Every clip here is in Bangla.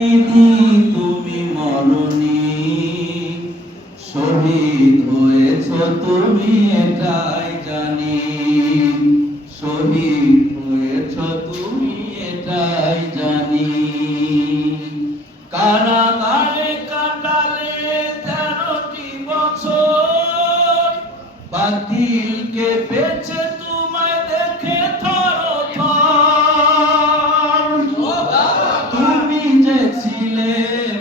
তুমি মরণি শহীদ হয়েছ, তুমি এটাই জানি। শহীদ হয়েছ, তুমি এটাই জানি। কারাগারে কাটালে তেরোটি বছর, বাতিলকে বেঁচে ছিলে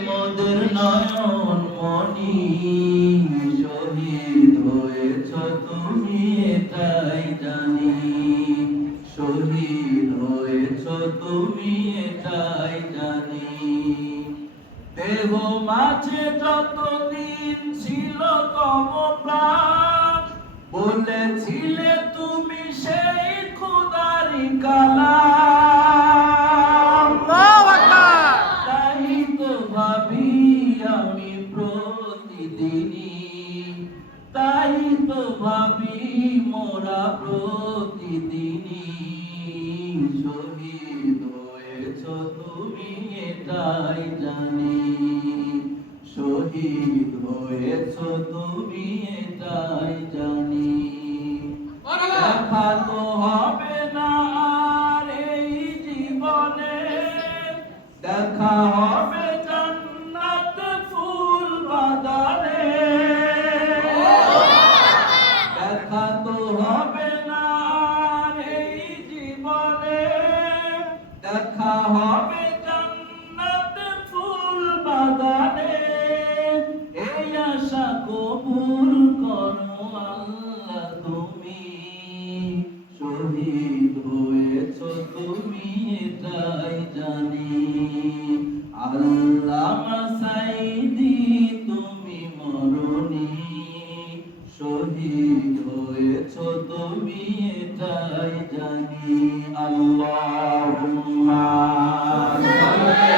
মোদের নয়ন মনি শহীদ হয়েছ তুমি এটাই জানি। শহীদ হয়েছ তুমি এটাই জানি। দেহ মাঝে যতদিন ছিল তব প্রাণ ভাবি মোরা প্রতিদিনই শহীদ হয়েছ তুমি এটাই জানি। শহীদ হয়েছ তুমি এটাই জানি। দেখা তো হবে না এই জীবনে দেখা হবে দেখা তো হবে না এই জীবনে। দেখা হবে জান্নাত ফুল বাগানে। এই আশা কবুল করো আল্লাহ তুমি। শহীদ হয়েছ তুমি, এটাই জানি। আল্লাহ সাইদি হয়েছ তুমি এটাই জানি। আল্লাহ